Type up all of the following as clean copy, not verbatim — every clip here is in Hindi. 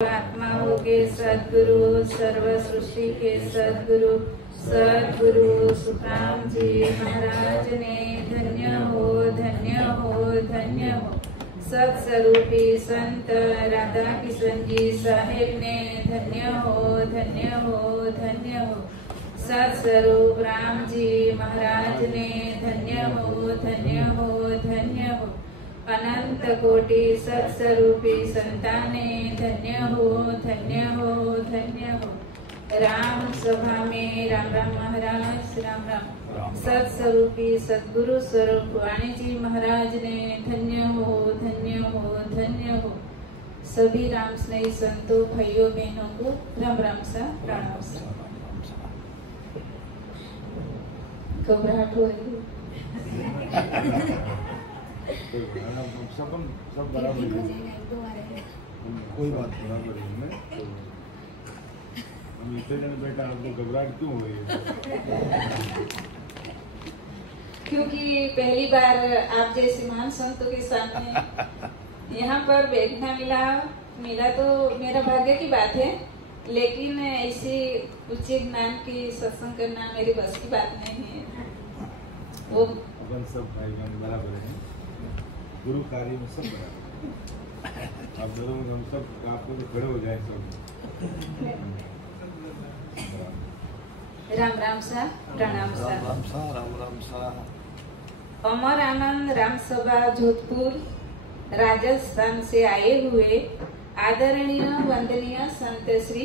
आत्माओं के सद्गुरु, सर्व सृष्टि के सद्गुरु सद्गुरु सुखराम जी महाराज ने धन्य हो धन्य हो धन्य हो। सत्स्वरूपी संत राधा किशन जी साहेब ने धन्य हो धन्य हो धन्य हो। सत्स्वरूप राम जी महाराज ने धन्य हो धन्य हो धन्य हो। अनंत कोटि सत्स्वरूपी संताने धन्य हो धन्य हो धन्य हो। राम सभा में राम राम महाराज राम राम। सत्स्वरूपी सद्गुरु स्वरूप वाणी जी महाराज ने धन्य हो धन्य हो धन्य हो। सभी राम स्नेही संतों भाइयों बहनों को राम राम सा प्रणाम सा। घबराहट हो रही है। सब बराबर कोई बात नहीं। हम इतने जन बेटा आपको घबराहट क्यों हो रही है? क्योंकि पहली बार आप जैसे महान संतों के सामने यहाँ पर बैठना मिला तो मेरा भाग्य की बात है, लेकिन ऐसी उच्च ज्ञान की सत्संग करना मेरी बस की बात नहीं है। वो अपन सब भाई बहन बराबर हैं, गुरु कार्य में सब बराबर। आप दोनों हम सब आपको तो खड़े हो जाए सब। राम राम सा प्रणाम सा। राम सा राम राम सा। अमर आनंद राम सभा जोधपुर राजस्थान से आए हुए आदरणीय वंदनीय संत श्री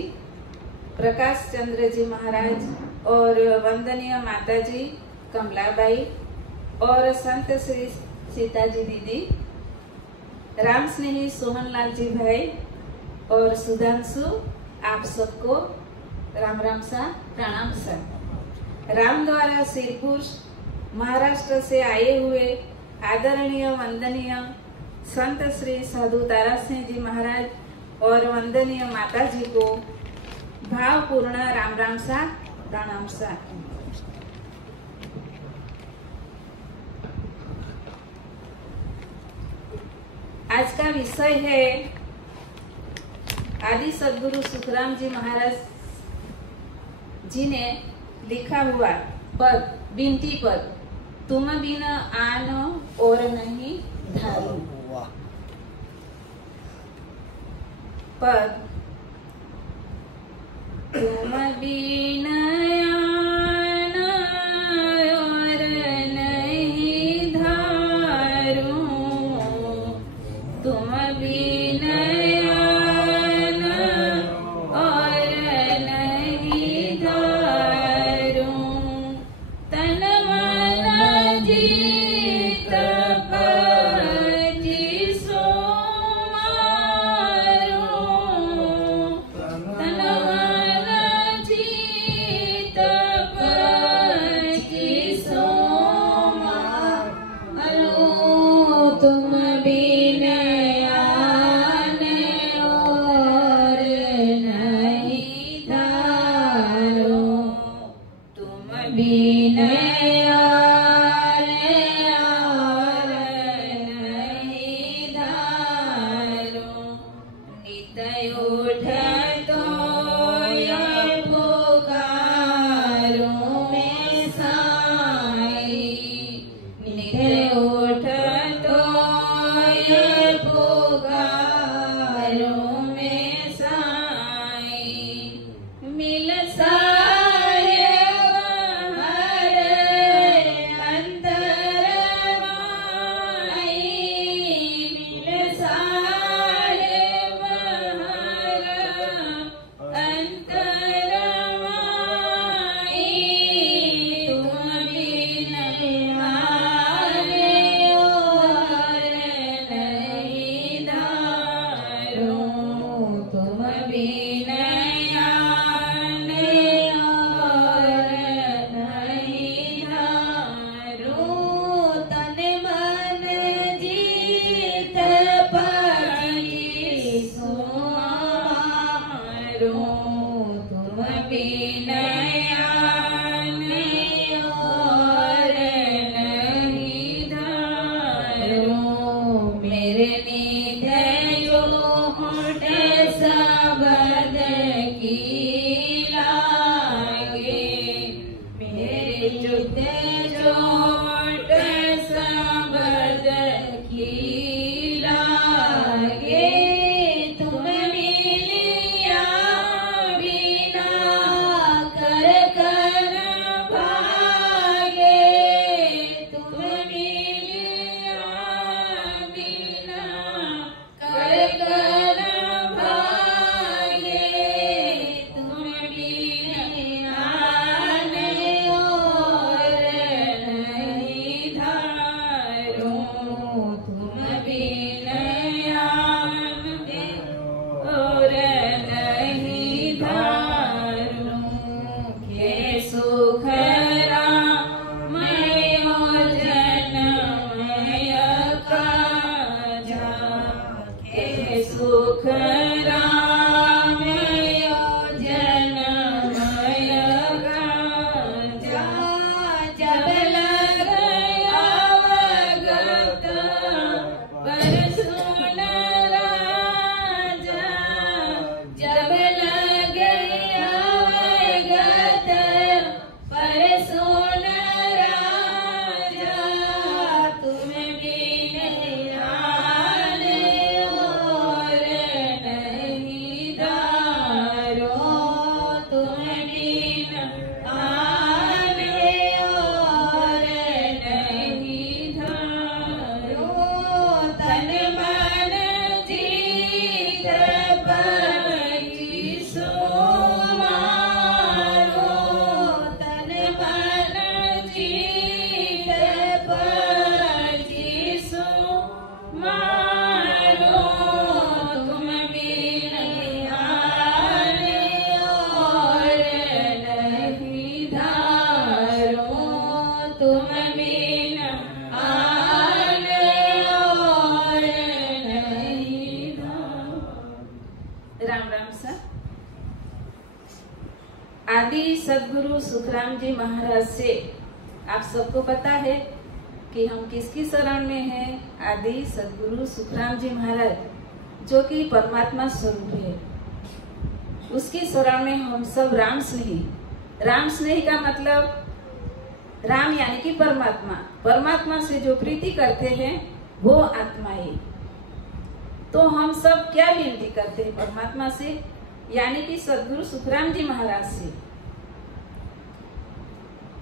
प्रकाश चंद्र जी महाराज और वंदनीय माता जी कमलाबाई और संत श्री सीता जी दीदी, राम स्नेही सोहनलाल जी भाई और सुधांशु, आप सबको राम राम सा प्रणाम सा। रामद्वारा सिरपुर महाराष्ट्र से आए हुए आदरणीय वंदनीय संत श्री साधु तारा सिंह जी महाराज और वंदनीय माता जी को भावपूर्ण राम राम सा प्रणाम सा। आज का विषय है आदि सद्गुरु सुखराम जी महाराज जी ने लिखा हुआ पद, बिनती पद, तुम बिन आन और नहीं धारू। पद, तुम बिन आन और नहीं धारू, तुम बिन आन और नहीं धारू, तन मन जीत पची सो मारू, तन मन जीत पची सो मारू, तुम बिन आने और नहीं धारो, तुम बिन आने और नहीं धारो, नित उठतो या पुकारो में साई, नित उठतो या पुकारो में साई, मिल साहेब हर अंतर माई, मिल साहेब हर राम राम सर। आदि सदगुरु सुखराम जी महाराज से आप सबको पता है कि हम किसकी शरण में हैं। आदि सदगुरु सुखराम जी महाराज जो कि परमात्मा स्वरूप है, उसकी शरण में हम सब राम स्नेही। राम स्नेही का मतलब राम यानी कि परमात्मा, परमात्मा से जो प्रीति करते हैं वो आत्मा है। तो हम सब क्या विनती करते हैं परमात्मा से, यानी कि सदगुरु सुखराम जी महाराज से।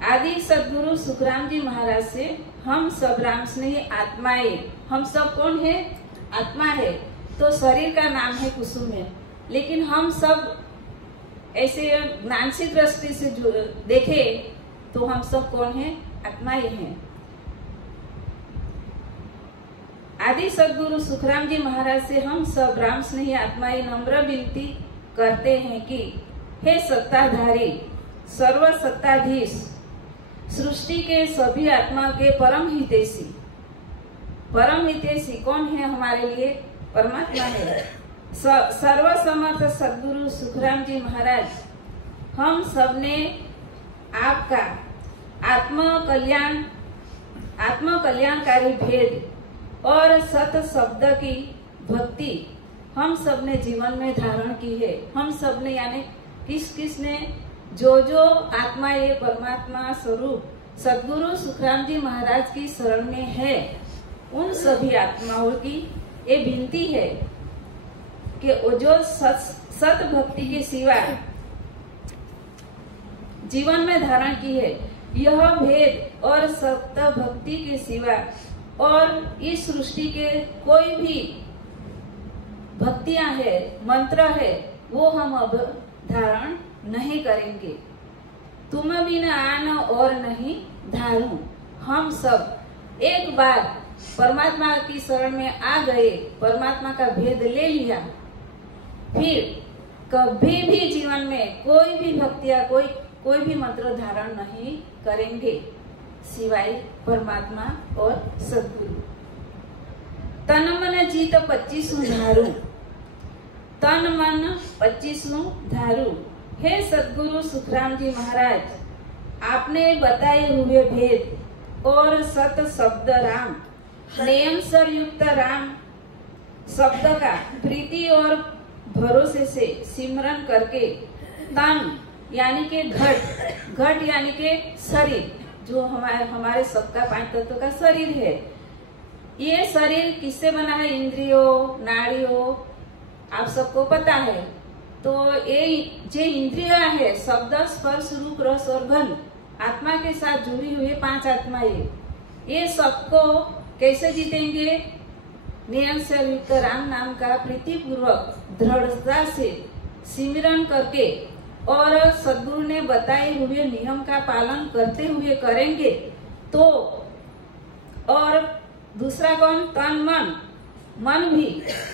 आदि सदगुरु सुखराम जी महाराज से हम सब राम स्नेही आत्माएं। हम सब कौन है? आत्मा है। तो शरीर का नाम है कुसुम है, लेकिन हम सब ऐसे ज्ञान की दृष्टि से जो देखे तो हम सब कौन है? आत्माएं हैं। आदि सदगुरु सुखराम जी महाराज से हम सब राम स्नेही आत्माएं नम्र विनती करते हैं कि हे सत्ताधारी सर्व सत्ताधीश, सृष्टि के सभी आत्मा के परम हितैषी। परम हितैषी कौन है हमारे लिए? परमात्मा है। सर्वसमर्थ सदगुरु सुखराम जी महाराज हम सबने आपका आत्म कल्याणकारी भेद और सत शब्द की भक्ति हम सब ने जीवन में धारण की है। हम सब ने यानी किस ने जो आत्मा ये परमात्मा स्वरूप सदगुरु सुखराम जी महाराज की शरण में है, उन सभी आत्माओं की ये विनती है कि वो जो सत भक्ति के सिवा जीवन में धारण की है, यह भेद और सत भक्ति के सिवा और इस सृष्टि के कोई भी भक्तियां है, मंत्र है, वो हम अब धारण नहीं करेंगे। तुम बिन आन और नहीं धारू। हम सब एक बार परमात्मा की शरण में आ गए, परमात्मा का भेद ले लिया, फिर कभी भी जीवन में कोई भी भक्तियां कोई भी मंत्र धारण नहीं करेंगे सिवाय परमात्मा और सदगुरु। तन मन जीत 25 धारू। तन मन 25 धारू। हे सदगुरु सुखराम जी महाराज, आपने बताए हुए भेद और सत शब्द राम, नियम सर युक्त राम शब्द का प्रीति और भरोसे से सिमरन करके तन यानी के घट यानी के शरीर, जो हमारे सबका 5 तत्व का शरीर है। ये शरीर किससे बना है? इंद्रियों, नाड़ियों, आप सबको पता है। तो ये जो इंद्रिया है, शब्द स्पर्श रूप रस और गंध, आत्मा के साथ जुड़ी हुई 5 आत्माएं, ये सबको कैसे जीतेंगे? नियम से युक्त राम नाम का प्रीति पूर्वक दृढ़ता से सिमरन करके और सदगुरु ने बताए हुए नियम का पालन करते हुए करेंगे तो। और दूसरा कौन? तन मन भी।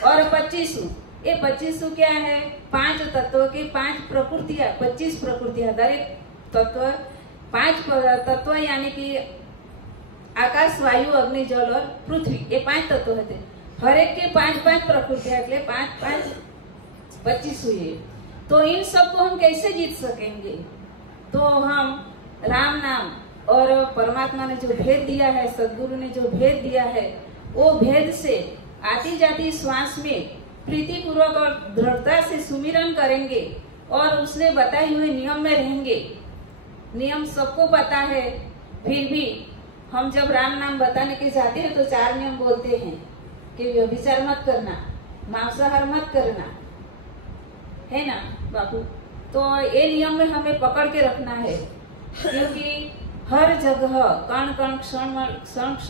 और 25, ये 25 क्या है? 5 तत्व के 5 प्रकृतियां, 25 प्रकृतियां। दरेक तत्व 5 तत्व यानी कि आकाश, वायु, अग्नि, जल और पृथ्वी, ये 5 तत्व होते। हर एक के 5 प्रकृतियां, इसलिए 5 25 हुए। तो इन सबको हम कैसे जीत सकेंगे? तो हम राम नाम और परमात्मा ने जो भेद दिया है, सदगुरु ने जो भेद दिया है, वो भेद से आती जाती श्वास में प्रीति पूर्वक और दृढ़ता से सुमिरन करेंगे और उसने बताए हुए नियम में रहेंगे। नियम सबको पता है, फिर भी हम जब राम नाम बताने के जाते हैं तो 4 नियम बोलते हैं कि व्यभिचार मत करना, मांसाहार मत करना, है ना बाबू? तो ये नियम में हमें पकड़ के रखना है, क्योंकि हर जगह कण क्षण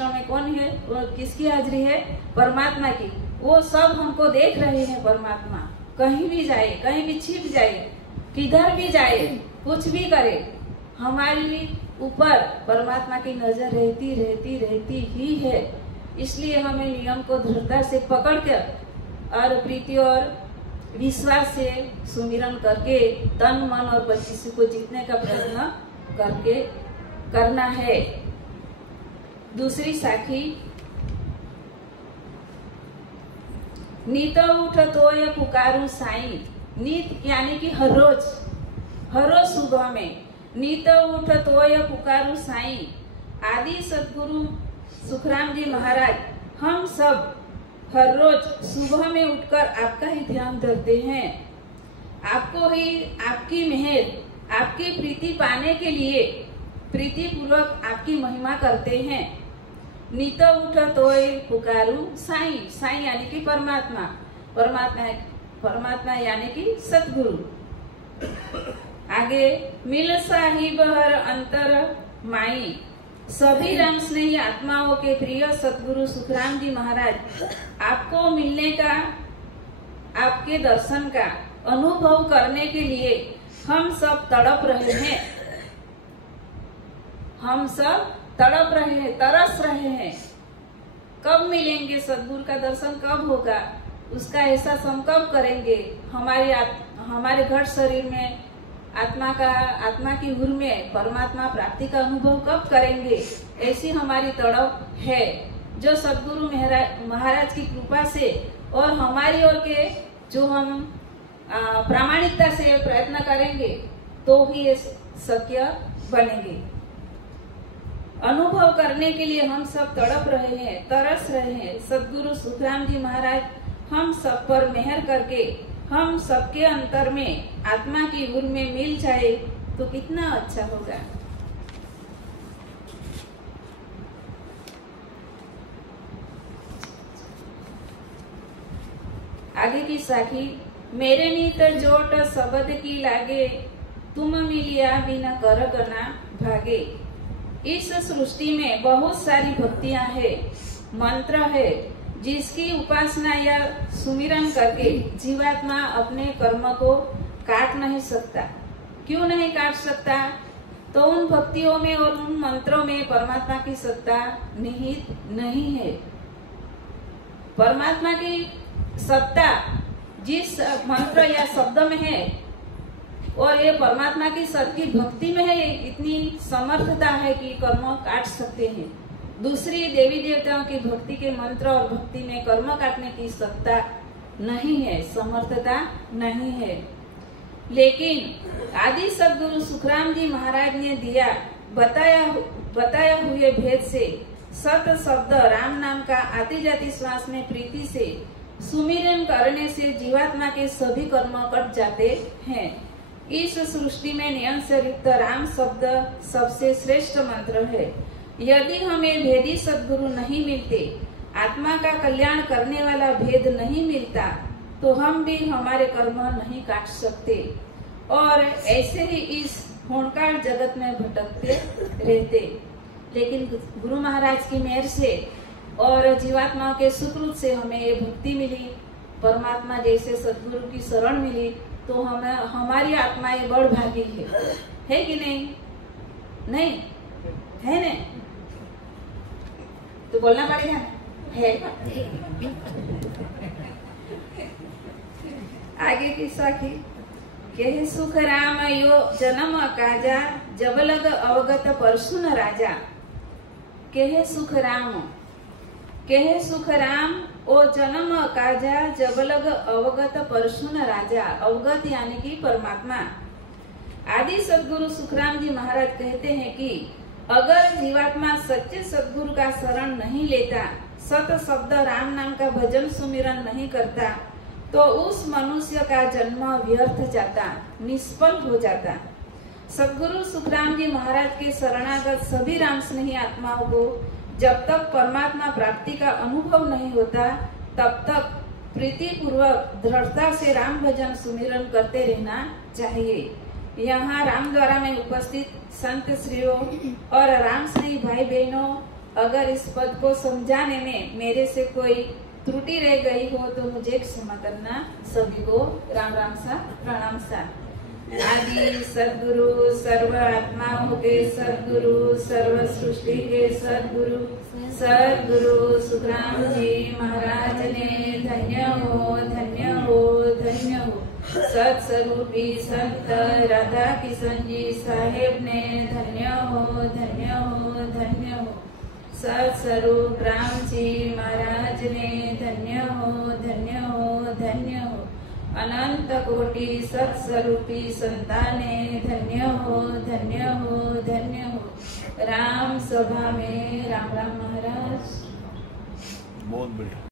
में कौन है? वो किसकी हाजिरी है? परमात्मा की। वो सब हमको देख रहे हैं। परमात्मा कहीं भी जाए, कहीं भी छिप जाए, किधर भी जाए, कुछ भी करे, हमारे ऊपर परमात्मा की नजर रहती ही है। इसलिए हमें नियम को दृढ़ता से पकड़ कर और प्रीति और विश्वास से सुमिरन करके तन मन और 25 को जीतने का प्रयत्न करना है। दूसरी साखी नीत उठ तोय पुकारू साईं। नीत यानी कि हर रोज सुबह में नीत उठ तोय पुकारू साईं। आदि सदगुरु सुखराम जी महाराज हम सब हर रोज सुबह में उठकर आपका ही ध्यान धरते हैं। आपको ही आपकी मेहर, आपकी प्रीति पाने के लिए प्रीति पूर्वक आपकी महिमा करते हैं। नीत उठ तोय पुकारू साईं। साईं यानी कि परमात्मा, परमात्मा यानी कि सतगुरु। आगे मिल साहिब हर अंतर माई। सभी राम स्नेही आत्माओं के प्रिय सतगुरु सुखराम जी महाराज आपको मिलने का, आपके दर्शन का अनुभव करने के लिए हम सब तड़प रहे हैं। हम सब तड़प रहे हैं, तरस रहे हैं। कब मिलेंगे सतगुरु का दर्शन, कब होगा, उसका एहसास हम कब करेंगे। हमारे घर शरीर में आत्मा की हुर में परमात्मा प्राप्ति का अनुभव कब करेंगे, ऐसी हमारी तड़प है। जो सतगुरु महाराज की कृपा से और हमारी ओर के जो हम प्रामाणिकता से प्रयत्न करेंगे तो ही ये सत्य बनेंगे। अनुभव करने के लिए हम सब तड़प रहे हैं, तरस रहे हैं। सतगुरु सुखराम जी महाराज हम सब पर मेहर करके हम सबके अंतर में आत्मा की उर में मिल जाए तो कितना अच्छा होगा। आगे की साखी। मेरे नीत जोट शब्द की लागे, तुम मिलिया बिना कर गना भागे। इस सृष्टि में बहुत सारी भक्तियां है, मंत्र है, जिसकी उपासना या सुमिरन करके जीवात्मा अपने कर्म को काट नहीं सकता। क्यों नहीं काट सकता? तो उन भक्तियों में और उन मंत्रों में परमात्मा की सत्ता निहित नहीं है। परमात्मा की सत्ता जिस मंत्र या शब्द में है और ये परमात्मा की सत्य भक्ति में है, इतनी समर्थता है कि कर्म काट सकते हैं। दूसरी देवी देवताओं की भक्ति के मंत्र और भक्ति में कर्म काटने की सत्ता नहीं है, समर्थता नहीं है। लेकिन आदि सदगुरु सुखराम जी महाराज ने दिया बताया हुए भेद से सत शब्द राम नाम का आती जाती श्वास में प्रीति से सुमिरन करने से जीवात्मा के सभी कर्म कट जाते हैं। इस सृष्टि में नियम से युक्त राम शब्द सबसे श्रेष्ठ मंत्र है। यदि हमें भेदी सद्गुरु नहीं मिलते, आत्मा का कल्याण करने वाला भेद नहीं मिलता, तो हम भी हमारे कर्म नहीं काट सकते और ऐसे ही इस होनकार जगत में भटकते रहते। लेकिन गुरु महाराज की मेहर से और जीवात्माओं के सुकृत से हमें ये भक्ति मिली, परमात्मा जैसे सद्गुरु की शरण मिली, तो हमारी आत्माएं बड़ भागी है कि नहीं? नहीं है ना? तो बोलना पड़ेगा है। आगे की साखी। कहे सुख राम यो जन्म काजा, जब लग अवगत परसुन राजा। कहे सुख राम ओ जन्म काजा, जब लग अवगत परसुन राजा। अवगत यानी कि परमात्मा। आदि सदगुरु सुखराम जी महाराज कहते हैं कि अगर जीवात्मा सच्चे सदगुरु का शरण नहीं लेता, सत शब्द राम नाम का भजन सुमिरन नहीं करता, तो उस मनुष्य का जन्म व्यर्थ जाता, निष्फल हो जाता। सदगुरु सुखराम जी महाराज के शरणागत सभी राम स्नेही आत्माओं को जब तक परमात्मा प्राप्ति का अनुभव नहीं होता, तब तक प्रीति पूर्वक दृढ़ता से राम भजन सुमिरन करते रहना चाहिए। यहाँ राम द्वारा में उपस्थित संत श्रीयों और राम स्नेही भाई बहनों, अगर इस पद को समझाने में मेरे से कोई त्रुटि रह गई हो तो मुझे क्षमा करना। सभी को राम राम सा प्रणाम सा। आदि सदगुरु सर्व आत्माओं के सदगुरु, सर्व सृष्टि के सदगुरु सदगुरु सुखराम जी महाराज ने धन्य हो धन्य हो धन्य हो। सत्स्वरूपी संत राधा किशन जी साहेब ने धन्य हो धन्य हो धन्य हो। सत्स्वरूप राम जी महाराज ने धन्य हो धन्य हो धन्य हो। अनंत कोटि सत्स्वरूपी संताने धन्य हो धन्य हो धन्य हो। राम सभा में राम राम महाराज। बहुत बेटा।